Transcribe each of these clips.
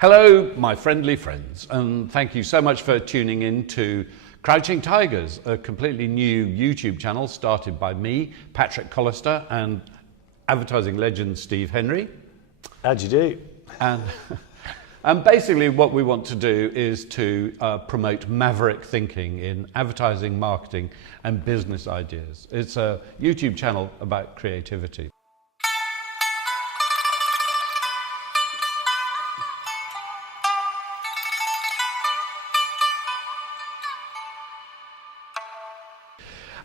Hello, my friendly friends, and thank you so much for tuning in to Crouching Tigers, a completely new YouTube channel started by me, Patrick Collister, and advertising legend Steve Henry. How'd you do? And basically what we want to do is to promote maverick thinking in advertising, marketing, and business ideas. It's a YouTube channel about creativity.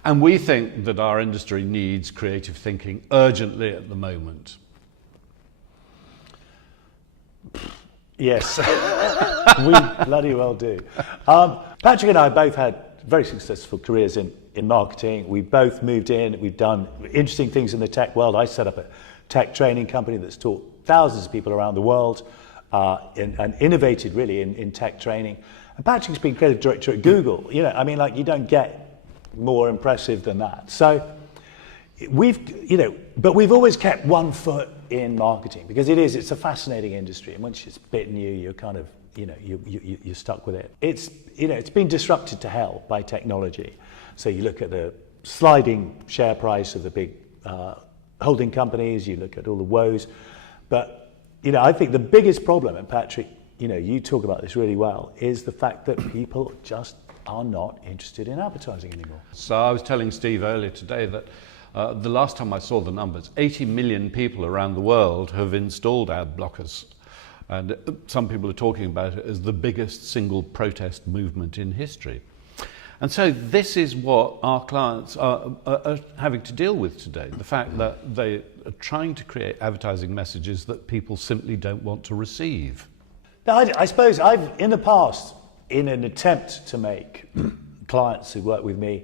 And we think that our industry needs creative thinking urgently at the moment. Yes, we bloody well do. Patrick and I both had very successful careers in marketing. We both moved in, we've done interesting things in the tech world. I set up a tech training company that's taught thousands of people around the world and innovated really in tech training. And Patrick's been creative director at Google. You know, I mean, like, you don't get more impressive than that. So but we've always kept one foot in marketing because it's a fascinating industry, and once it's bitten you, you're kind of, you're stuck with it. It's been disrupted to hell by technology. So you look at the sliding share price of the big holding companies, you look at all the woes, but I think the biggest problem, and Patrick, you talk about this really well, is the fact that people just are not interested in advertising anymore. So I was telling Steve earlier today that the last time I saw the numbers, 80 million people around the world have installed ad blockers. And some people are talking about it as the biggest single protest movement in history. And so this is what our clients are having to deal with today. The fact that they are trying to create advertising messages that people simply don't want to receive. Now, I suppose in the past, in an attempt to make clients who work with me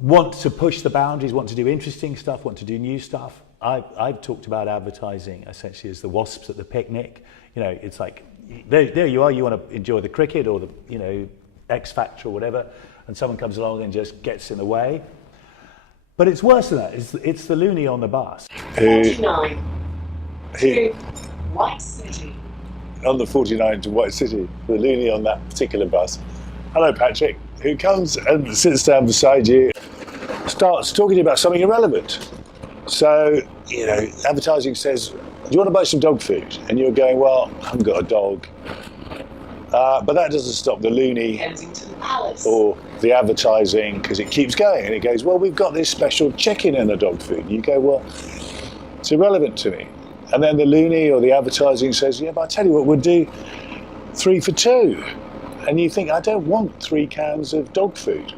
want to push the boundaries, want to do interesting stuff, want to do new stuff, I've talked about advertising essentially as the wasps at the picnic. It's like, there you are, you want to enjoy the cricket or the, X Factor or whatever, and someone comes along and just gets in the way. But it's worse than that. It's the Loonie on the bus. 49 to White City. On the 49 to White City, the Loonie on that particular bus. Hello, Patrick, who comes and sits down beside you, starts talking about something irrelevant. So, advertising says, do you want to buy some dog food? And you're going, well, I haven't got a dog. But that doesn't stop the Loonie or the advertising, because it keeps going. And it goes, well, we've got this special chicken in the dog food. And you go, well, it's irrelevant to me. And then the Loonie or the advertising says, yeah, but I tell you what, we'll do 3 for 2. And you think, I don't want 3 cans of dog food.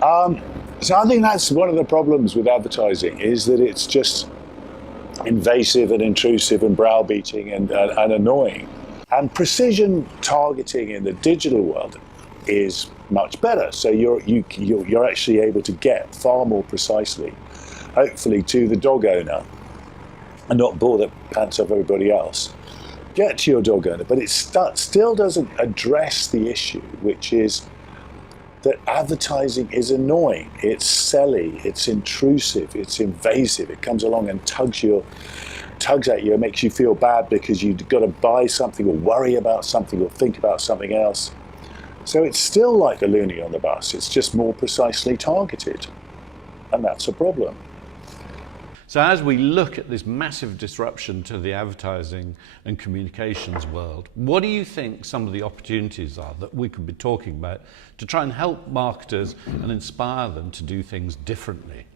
So I think that's one of the problems with advertising, is that it's just invasive and intrusive and browbeating and annoying. And precision targeting in the digital world is much better. So you're actually able to get far more precisely, hopefully, to the dog owner, and not bore the pants off everybody else. Get to your dog owner, but it still doesn't address the issue, which is that advertising is annoying, it's selly, it's intrusive, it's invasive. It comes along and tugs at you and makes you feel bad because you've got to buy something or worry about something or think about something else. So it's still like a Loonie on the bus, it's just more precisely targeted, and that's a problem. So as we look at this massive disruption to the advertising and communications world, what do you think some of the opportunities are that we could be talking about to try and help marketers and inspire them to do things differently?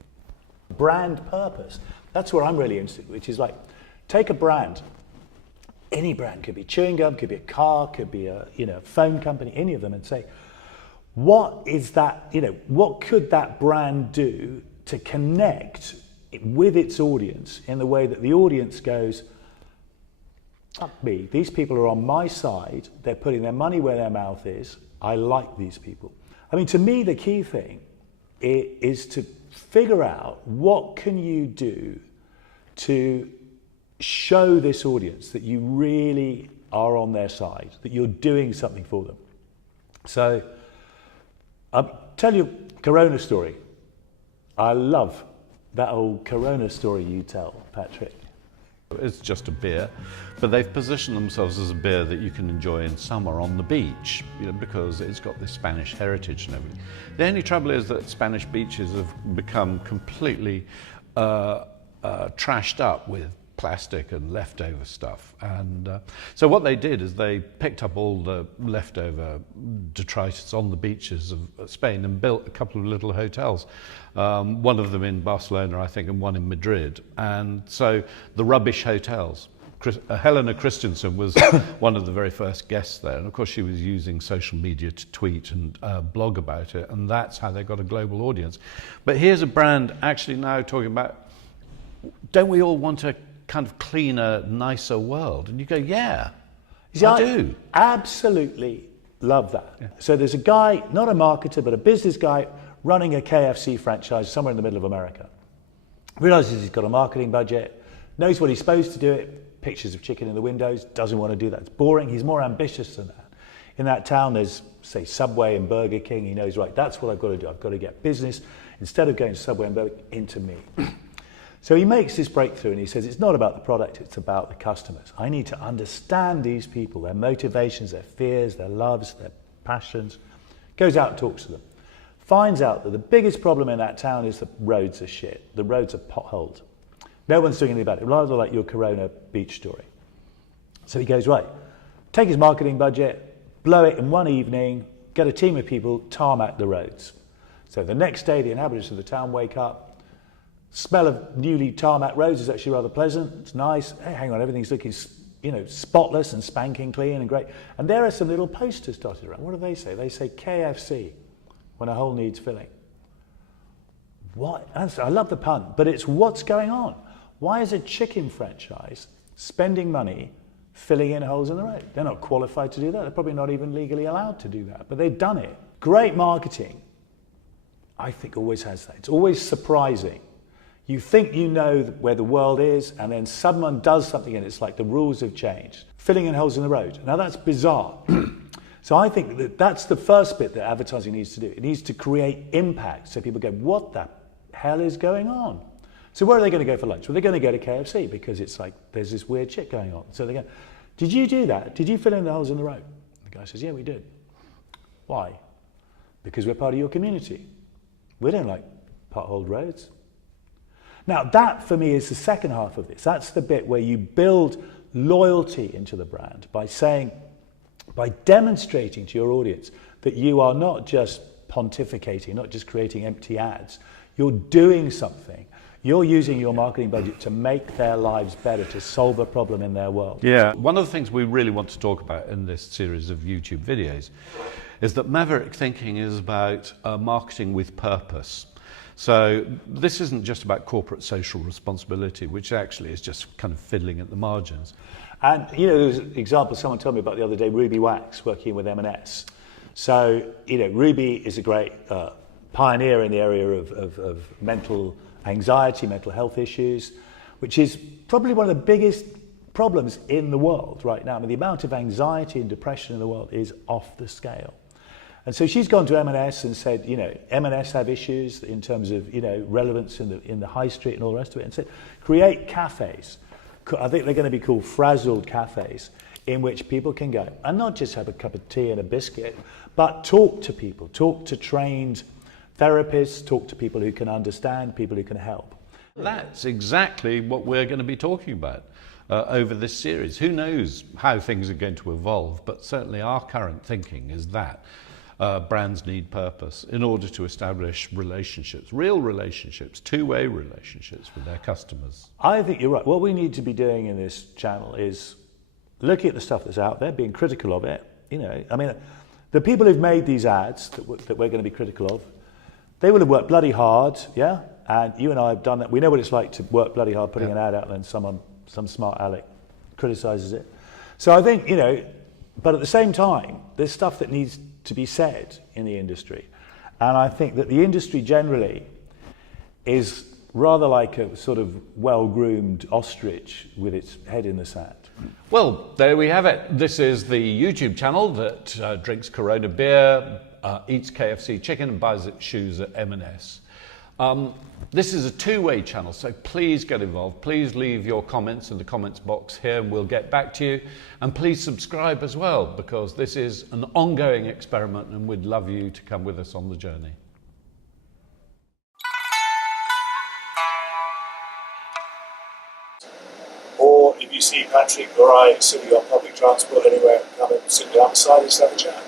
Brand purpose. That's where I'm really interested, which is like, take a brand. Any brand, could be chewing gum, could be a car, could be a phone company, any of them, and say, what is that, what could that brand do to connect with its audience in the way that the audience goes, fuck me, these people are on my side, they're putting their money where their mouth is, I like these people. I mean, to me, the key thing is to figure out what can you do to show this audience that you really are on their side, that you're doing something for them. So I'll tell you a Corona story. I love that old Corona story you tell, Patrick. It's just a beer, but they've positioned themselves as a beer that you can enjoy in summer on the beach, because it's got this Spanish heritage and everything. The only trouble is that Spanish beaches have become completely trashed up with plastic and leftover stuff, and so what they did is they picked up all the leftover detritus on the beaches of Spain and built a couple of little hotels, one of them in Barcelona, I think, and one in Madrid. And so the rubbish hotels, Helena Christensen was one of the very first guests there, and of course she was using social media to tweet and blog about it, and that's how they got a global audience. But here's a brand actually now talking about, don't we all want a kind of cleaner, nicer world? And you go, yeah, I do. Absolutely love that. Yeah. So there's a guy, not a marketer, but a business guy running a KFC franchise somewhere in the middle of America. Realizes he's got a marketing budget, knows what he's supposed to do it, pictures of chicken in the windows, doesn't want to do that. It's boring. He's more ambitious than that. In that town, there's, say, Subway and Burger King. He knows, right, that's what I've got to do. I've got to get business, instead of going to Subway and Burger King, into me. So he makes this breakthrough and he says, it's not about the product, it's about the customers. I need to understand these people, their motivations, their fears, their loves, their passions. Goes out and talks to them. Finds out that the biggest problem in that town is the roads are shit. The roads are potholed. No one's doing anything about it, rather like your Corona beach story. So he goes, right, take his marketing budget, blow it in one evening, get a team of people, tarmac the roads. So the next day, the inhabitants of the town wake up, smell of newly tarmac roads is actually rather pleasant. It's nice. Hey, hang on, everything's looking, spotless and spanking clean and great. And there are some little posters dotted around. What do they say? They say KFC when a hole needs filling. What? I love the pun, but it's what's going on. Why is a chicken franchise spending money filling in holes in the road? They're not qualified to do that. They're probably not even legally allowed to do that, but they've done it. Great marketing, I think, always has that. It's always surprising. You think you know where the world is, and then someone does something and it's like the rules have changed. Filling in holes in the road. Now that's bizarre. So I think that that's the first bit that advertising needs to do. It needs to create impact so people go, what the hell is going on? So where are they going to go for lunch? Well, they're going to go to KFC because it's like there's this weird shit going on. So they go, did you do that? Did you fill in the holes in the road? The guy says, yeah, we did. Why? Because we're part of your community. We don't like potholed roads. Now that for me is the second half of this. That's the bit where you build loyalty into the brand by demonstrating to your audience that you are not just pontificating, not just creating empty ads. You're doing something. You're using your marketing budget to make their lives better, to solve a problem in their world. Yeah, one of the things we really want to talk about in this series of YouTube videos is that Maverick thinking is about marketing with purpose. So this isn't just about corporate social responsibility, which actually is just kind of fiddling at the margins. And, there was an example someone told me about the other day, Ruby Wax, working with M&S. So, Ruby is a great pioneer in the area of mental anxiety, mental health issues, which is probably one of the biggest problems in the world right now. I mean, the amount of anxiety and depression in the world is off the scale. And so she's gone to M&S and said, M&S have issues in terms of, relevance in the high street and all the rest of it, and said, create cafes. I think they're going to be called frazzled cafes, in which people can go and not just have a cup of tea and a biscuit, but talk to people, talk to trained therapists, talk to people who can understand, people who can help. That's exactly what we're going to be talking about over this series. Who knows how things are going to evolve, but certainly our current thinking is that brands need purpose in order to establish relationships, real relationships, two-way relationships with their customers. I think you're right. What we need to be doing in this channel is looking at the stuff that's out there, being critical of it. The people who've made these ads that we're going to be critical of, they will have worked bloody hard, yeah? And you and I have done that. We know what it's like to work bloody hard, putting an ad out, and then some smart aleck criticizes it. So I think, but at the same time, there's stuff that needs to be said in the industry. And I think that the industry generally is rather like a sort of well-groomed ostrich with its head in the sand. Well, there we have it. This is the YouTube channel that drinks Corona beer, eats KFC chicken and buys its shoes at M&S. This is a two-way channel, so please get involved. Please leave your comments in the comments box here and we'll get back to you. And please subscribe as well, because this is an ongoing experiment and we'd love you to come with us on the journey. Or if you see Patrick or I sitting on public transport anywhere, come and sit down beside us, have a chat.